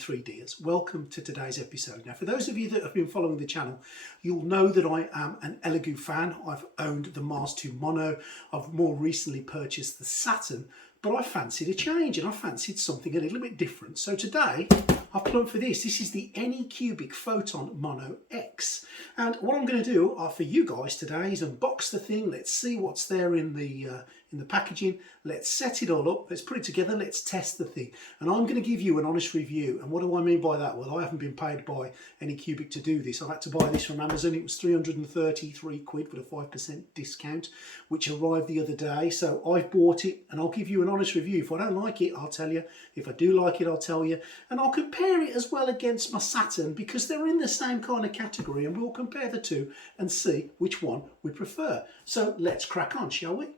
3Ders. Welcome to today's episode. Now, for those of you that have been following the channel, you'll know that I am an Elegoo fan. I've owned the Mars 2 Mono. I've more recently purchased the Saturn, but I fancied a change and I fancied something a little bit different. So today I've plumped for this. This is the Anycubic Photon Mono X. And what I'm going to do for you guys today is unbox the thing. Let's see what's there in the packaging. Let's set it all up. Let's put it together. Let's test the thing. And I'm going to give you an honest review. And what do I mean by that? Well, I haven't been paid by Anycubic to do this. I had to buy this from Amazon. It was 333 quid with a 5% discount, which arrived the other day. So I've bought it and I'll give you an honest review. If I don't like it, I'll tell you. If I do like it, I'll tell you. And I'll compare it as well against my Saturn because they're in the same kind of category, and we'll compare the two and see which one we prefer. So let's crack on, shall we?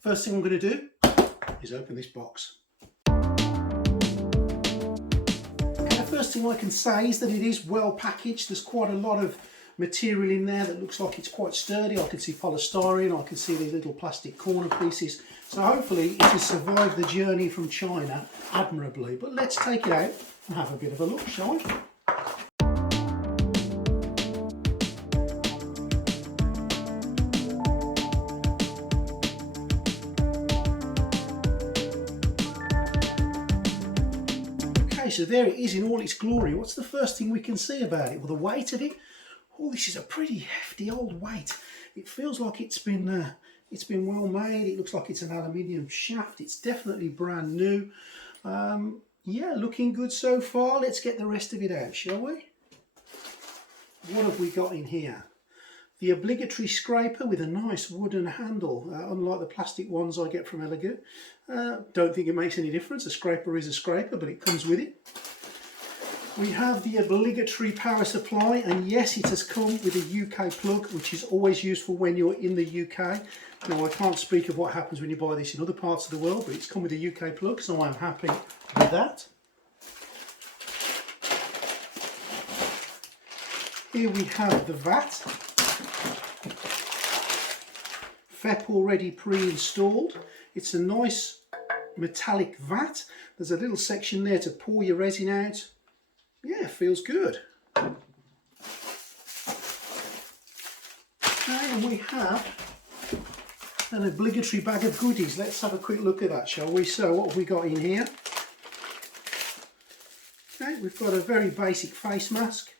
First thing I'm going to do is open this box. And the first thing I can say is that it is well packaged. There's quite a lot of material in there that looks like it's quite sturdy. I can see polystyrene, I can see these little plastic corner pieces. So hopefully it has survived the journey from China admirably. But let's take it out and have a bit of a look, shall we? So there it is in all its glory. What's the first thing we can see about it? Well, the weight of it. Oh, this is a pretty hefty old weight. It feels like it's been well made. It looks like it's an aluminium shaft. It's definitely brand new. Yeah, looking good so far. Let's get the rest of it out, shall we? What have we got in here? The obligatory scraper with a nice wooden handle, unlike the plastic ones I get from Elegoo. Don't think it makes any difference. A scraper is a scraper, but it comes with it. We have the obligatory power supply, and yes, it has come with a UK plug, which is always useful when you're in the UK. Now, I can't speak of what happens when you buy this in other parts of the world, but it's come with a UK plug, so I'm happy with that. Here we have the VAT. FEP already pre-installed. It's a nice metallic vat. There's a little section there to pour your resin out. Yeah, feels good. Okay, and we have an obligatory bag of goodies. Let's have a quick look at that, shall we? So what have we got in here? Okay, we've got a very basic face mask.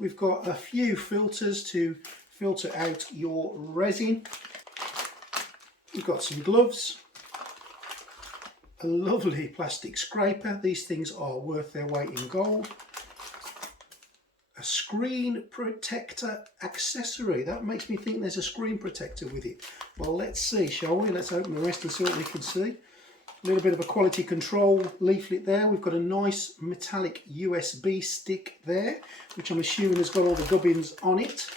We've got a few filters to filter out your resin. We've got some gloves, a lovely plastic scraper. These things are worth their weight in gold. A screen protector accessory. That makes me think there's a screen protector with it. Well, let's see, shall we? Let's open the rest and see what we can see. A little bit of a quality control leaflet there. We've got a nice metallic USB stick there, which I'm assuming has got all the gubbins on it.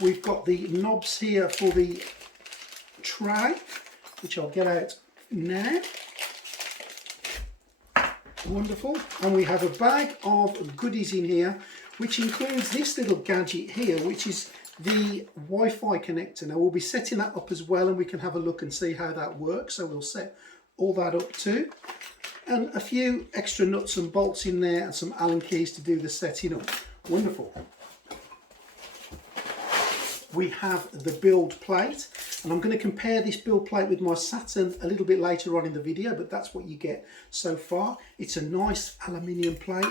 We've got the knobs here for the tray, which I'll get out now. Wonderful. And we have a bag of goodies in here, which includes this little gadget here, which is the Wi-Fi connector. Now we'll be setting that up as well, and we can have a look and see how that works. So we'll set all that up too, and a few extra nuts and bolts in there and some Allen keys to do the setting up. Wonderful. We have the build plate, and I'm going to compare this build plate with my Saturn a little bit later on in the video, but that's what you get so far. It's a nice aluminium plate,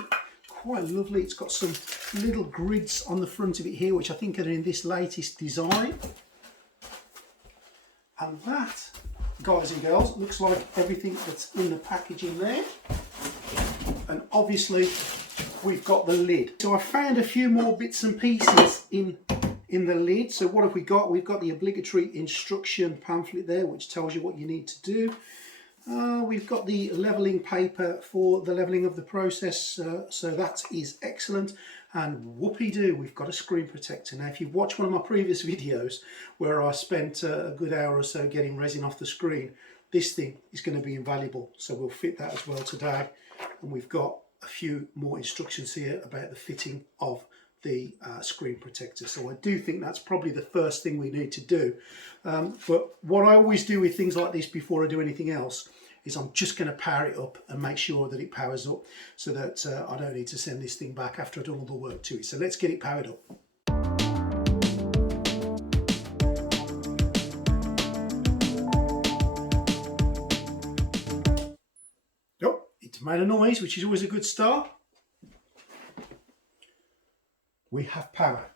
quite lovely. It's got some little grids on the front of it here, which I think are in this latest design. And that, guys and girls, looks like everything that's in the packaging there. And obviously we've got the lid. So I found a few more bits and pieces in the lid. So what have we got? We've got the obligatory instruction pamphlet there, which tells you what you need to do. We've got the leveling paper for the leveling of the process, so that is excellent. And whoopee-doo, we've got a screen protector. Now, if you've watched one of my previous videos where I spent a good hour or so getting resin off the screen, this thing is going to be invaluable. So we'll fit that as well today. And we've got a few more instructions here about the fitting of the screen protector. So I do think that's probably the first thing we need to do. But what I always do with things like this before I do anything else is I'm just going to power it up and make sure that it powers up, so that I don't need to send this thing back after I've done all the work to it. So let's get it powered up. Oh, it's made a noise, which is always a good start. We have power.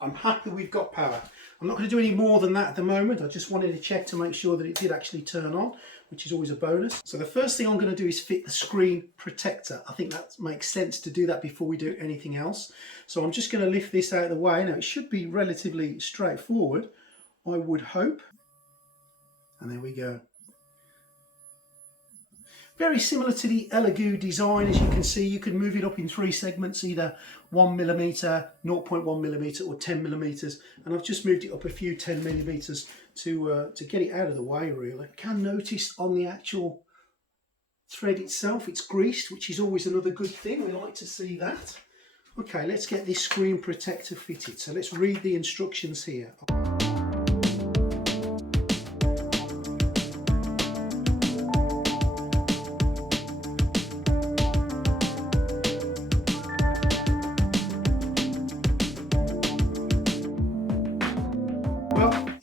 I'm happy we've got power. I'm not going to do any more than that at the moment. I just wanted to check to make sure that it did actually turn on, which is always a bonus. So the first thing I'm going to do is fit the screen protector. I think that makes sense to do that before we do anything else. So I'm just going to lift this out of the way. Now it should be relatively straightforward, I would hope. And there we go. Very similar to the Elegoo design. As you can see, you can move it up in 3 segments, either 1mm, 0.1mm or 10mm, and I've just moved it up a few 10mm to get it out of the way really. I can notice on the actual thread itself it's greased, which is always another good thing. We like to see that. Okay, let's get this screen protector fitted. So let's read the instructions here.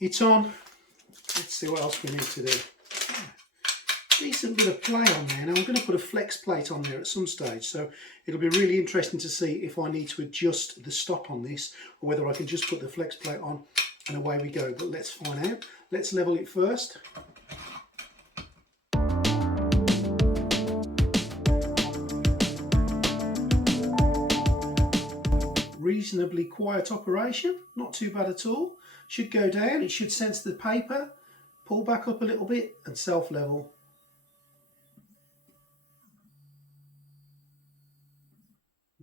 It's on. Let's see what else we need to do. Decent bit of play on there. Now I'm going to put a flex plate on there at some stage, so it'll be really interesting to see if I need to adjust the stop on this or whether I can just put the flex plate on and away we go. But let's find out. Let's level it first. Reasonably quiet operation, not too bad at all. Should go down, it should sense the paper, pull back up a little bit and self-level.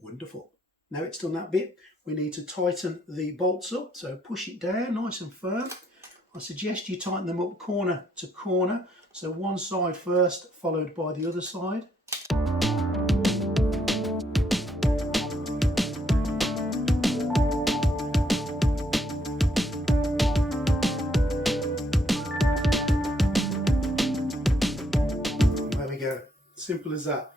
Wonderful. Now it's done that bit, we need to tighten the bolts up, so push it down nice and firm. I suggest you tighten them up corner to corner, so one side first followed by the other side. Simple as that.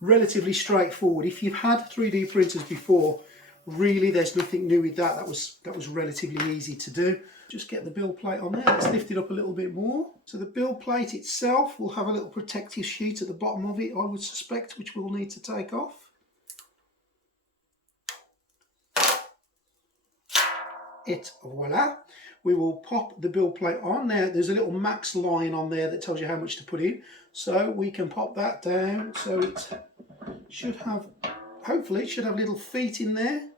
Relatively straightforward. If you've had 3D printers before, really there's nothing new with that. That was relatively easy to do. Just get the build plate on there. Let's lift it up a little bit more. So the build plate itself will have a little protective sheet at the bottom of it, I would suspect, which we'll need to take off. Voila. We will pop the build plate on. Now there's a little max line on there that tells you how much to put in, so we can pop that down. So it should have, hopefully it should have little feet in there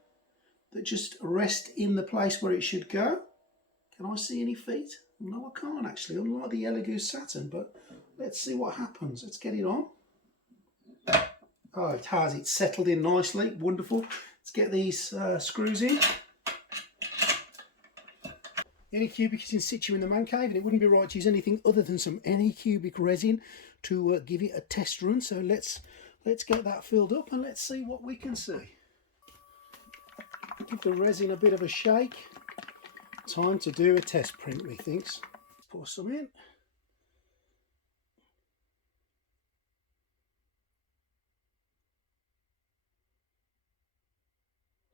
that just rest in the place where it should go. Can I see any feet? No, I can't actually, unlike the Elegoo Saturn, but let's see what happens. Let's get it on. Oh, it has, it's settled in nicely, wonderful. Let's get these screws in. Anycubic is in situ in the man cave, and it wouldn't be right to use anything other than some Anycubic resin to give it a test run. So let's get that filled up and let's see what we can see. Give the resin a bit of a shake. Time to do a test print, methinks. Pour some in.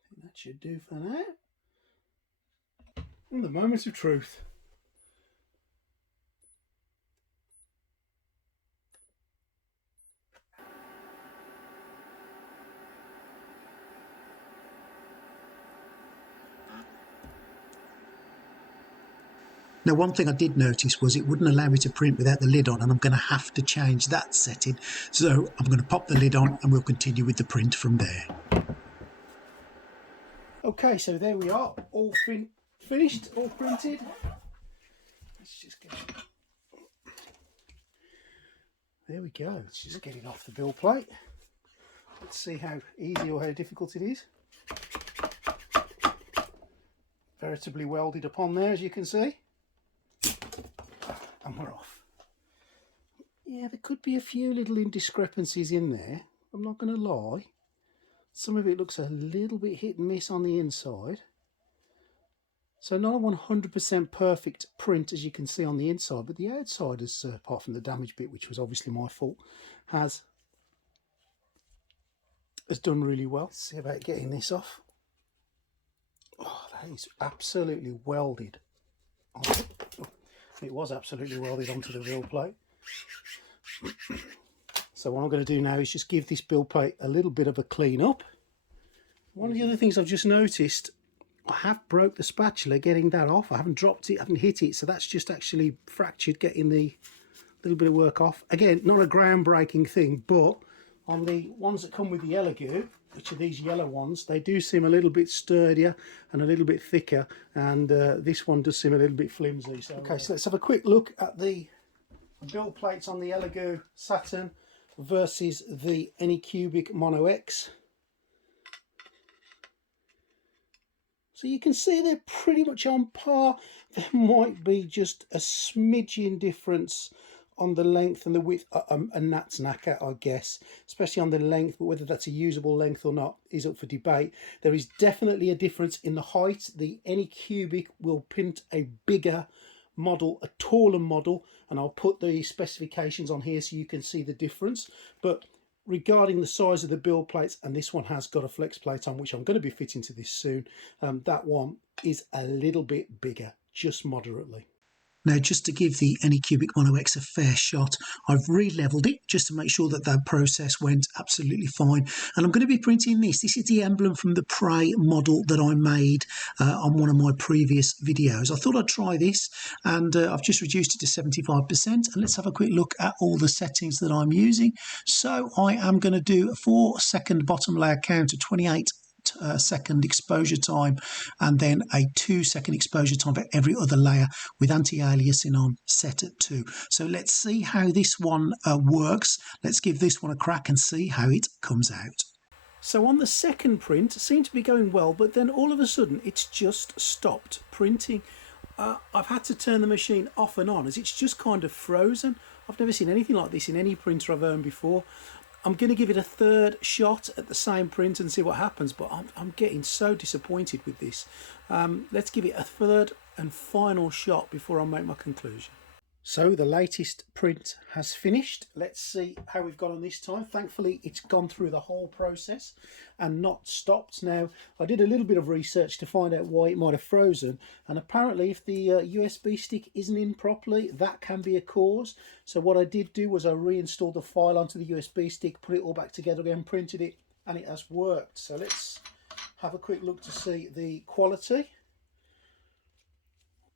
I think that should do for now. And the moment of truth. Now, one thing I did notice was it wouldn't allow me to print without the lid on, and I'm going to have to change that setting. So I'm going to pop the lid on and we'll continue with the print from there. Okay, so there we are, all finished, all printed. Let's just get it. There we go, let's just get it off the build plate. Let's see how easy or how difficult it is. Veritably welded upon there, as you can see. And we're off. Yeah, there could be a few little indiscrepancies in there, I'm not going to lie. Some of it looks a little bit hit and miss on the inside. So not a 100% perfect print as you can see on the inside, but the outside is, apart from the damaged bit, which was obviously my fault, has done really well. Let's see about getting this off. Oh, that is absolutely welded. Oh, it was absolutely welded onto the build plate. So what I'm going to do now is just give this build plate a little bit of a clean up. One of the other things I've just noticed, I have broke the spatula getting that off. I haven't dropped it, I haven't hit it, so that's just actually fractured getting the little bit of work off. Again, not a groundbreaking thing, but on the ones that come with the Elegoo, which are these yellow ones, they do seem a little bit sturdier and a little bit thicker, and this one does seem a little bit flimsy. So, okay, so let's have a quick look at the build plates on the Elegoo Saturn versus the Anycubic Mono X. So you can see they're pretty much on par. There might be just a smidgen difference on the length and the width, and that's knacker, I guess, especially on the length, but whether that's a usable length or not is up for debate. There is definitely a difference in the height. The Anycubic will print a bigger model, a taller model, and I'll put the specifications on here so you can see the difference. But regarding the size of the build plates, and this one has got a flex plate on, which I'm going to be fitting to this soon, that one is a little bit bigger, just moderately. Now, just to give the Anycubic Mono X a fair shot, I've re-leveled it just to make sure that that process went absolutely fine. And I'm going to be printing this. This is the emblem from the Prey model that I made on one of my previous videos. I thought I'd try this, and I've just reduced it to 75%. And let's have a quick look at all the settings that I'm using. So I am going to do a 4-second bottom layer count to 28 second exposure time, and then a 2-second exposure time for every other layer with anti-aliasing on set at 2. So let's see how this one works. Let's give this one a crack and see how it comes out. So on the second print, it seemed to be going well, but then all of a sudden it's just stopped printing. I've had to turn the machine off and on as it's just kind of frozen. I've never seen anything like this in any printer I've owned before. I'm going to give it a third shot at the same print and see what happens, but I'm getting so disappointed with this. Let's give it a third and final shot before I make my conclusion. So the latest print has finished. Let's see how we've got on this time. Thankfully, it's gone through the whole process and not stopped. Now, I did a little bit of research to find out why it might have frozen, and apparently if the USB stick isn't in properly, that can be a cause. So what I did do was I reinstalled the file onto the USB stick, put it all back together again, printed it, and it has worked. So let's have a quick look to see the quality.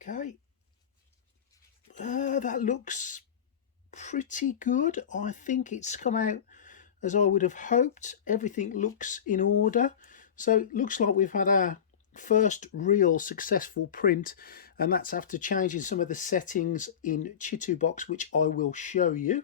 Okay. That looks pretty good. I think it's come out as I would have hoped. Everything looks in order. So it looks like we've had our first real successful print, and that's after changing some of the settings in Chitubox, which I will show you.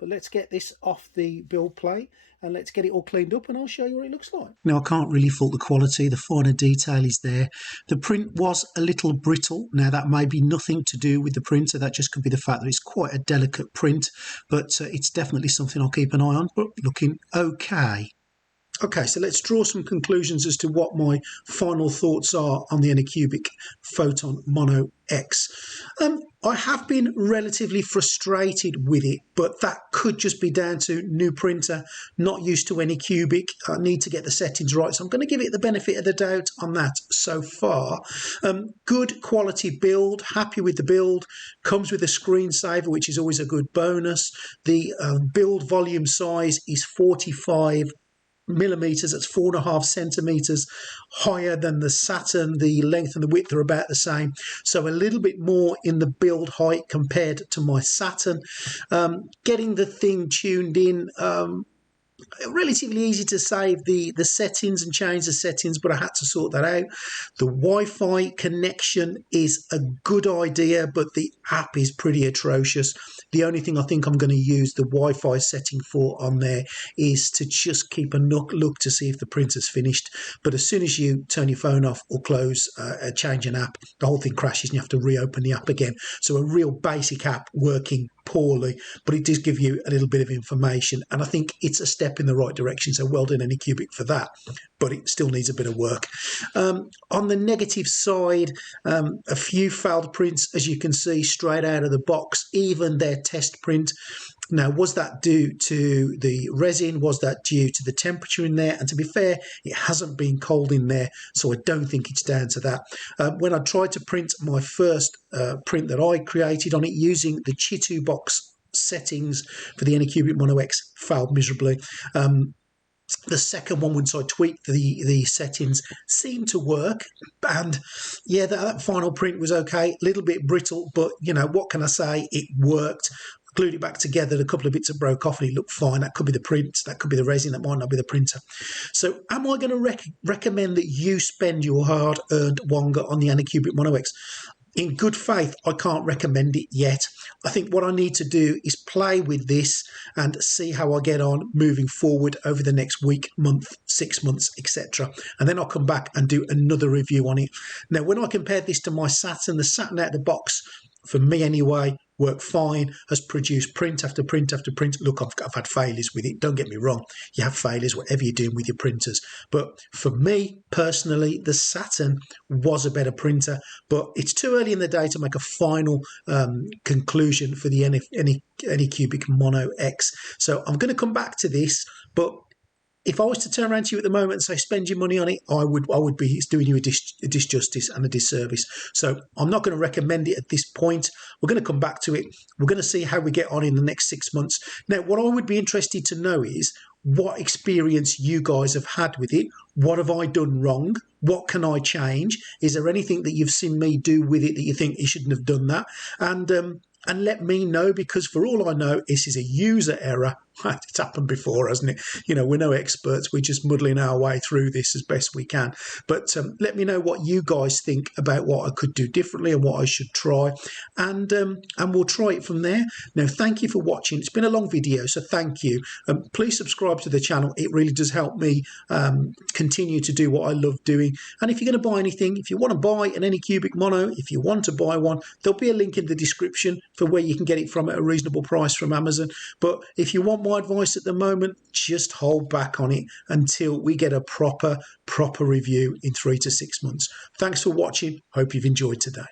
But let's get this off the build plate and let's get it all cleaned up, and I'll show you what it looks like. Now, I can't really fault the quality. The finer detail is there. The print was a little brittle. Now, that may be nothing to do with the printer. That just could be the fact that it's quite a delicate print, but it's definitely something I'll keep an eye on, but looking okay. Okay, so let's draw some conclusions as to what my final thoughts are on the Anycubic Photon Mono X. I have been relatively frustrated with it, but that could just be down to new printer, not used to Anycubic. I need to get the settings right, so I'm going to give it the benefit of the doubt on that so far. Good quality build, happy with the build, comes with a screensaver, which is always a good bonus. The build volume size is 45 millimeters. That's 4.5 centimeters higher than the Saturn. The length and the width are about the same, so a little bit more in the build height compared to my Saturn. Getting the thing tuned in, relatively easy to save the settings and change the settings, but I had to sort that out. The Wi-Fi connection is a good idea, but the app is pretty atrocious. The only thing I think I'm going to use the Wi-Fi setting for on there is to just keep a look to see if the printer's finished. But as soon as you turn your phone off or close, change an app, the whole thing crashes and you have to reopen the app again. So a real basic app working poorly, but it does give you a little bit of information, and I think it's a step in the right direction, so well done Anycubic for that, but it still needs a bit of work. On the negative side, a few failed prints, as you can see straight out of the box, even their test print. Now, was that due to the resin? Was that due to the temperature in there? And to be fair, it hasn't been cold in there, so I don't think it's down to that. When I tried to print my first print that I created on it using the Chitu box settings for the Anycubic Mono X, failed miserably. The second one, once I tweaked the settings, seemed to work, and yeah, that final print was okay, a little bit brittle, but you know, what can I say, it worked. Glued it back together, a couple of bits that broke off and it looked fine. That could be the print, that could be the resin, that might not be the printer. So am I going to recommend that you spend your hard-earned wonga on the Anycubic Mono X? In good faith, I can't recommend it yet. I think what I need to do is play with this and see how I get on moving forward over the next week, month, 6 months, etc. And then I'll come back and do another review on it. Now, when I compared this to my Saturn, the Saturn out of the box, for me anyway, worked fine, has produced print after print after print. Look, I've had failures with it, don't get me wrong. You have failures, whatever you're doing with your printers. But for me, personally, the Saturn was a better printer. But it's too early in the day to make a final conclusion for the Anycubic Mono X. So I'm going to come back to this, but if I was to turn around to you at the moment and say spend your money on it, I would be doing you a disjustice and a disservice. So I'm not going to recommend it at this point. We're going to come back to it. We're going to see how we get on in the next 6 months. Now, what I would be interested to know is what experience you guys have had with it. What have I done wrong? What can I change? Is there anything that you've seen me do with it that you think you shouldn't have done that? And let me know, because for all I know, this is a user error. It's happened before, hasn't it? You know, we're no experts. We're just muddling our way through this as best we can. But let me know what you guys think about what I could do differently and what I should try. And we'll try it from there. Now, thank you for watching. It's been a long video, so thank you. Please subscribe to the channel. It really does help me continue to do what I love doing. And if you're going to buy anything, if you want to buy an Anycubic Mono, if you want to buy one, there'll be a link in the description for where you can get it from at a reasonable price from Amazon. But if you want my advice at the moment, just hold back on it until we get a proper review in 3 to 6 months. Thanks for watching. Hope you've enjoyed today.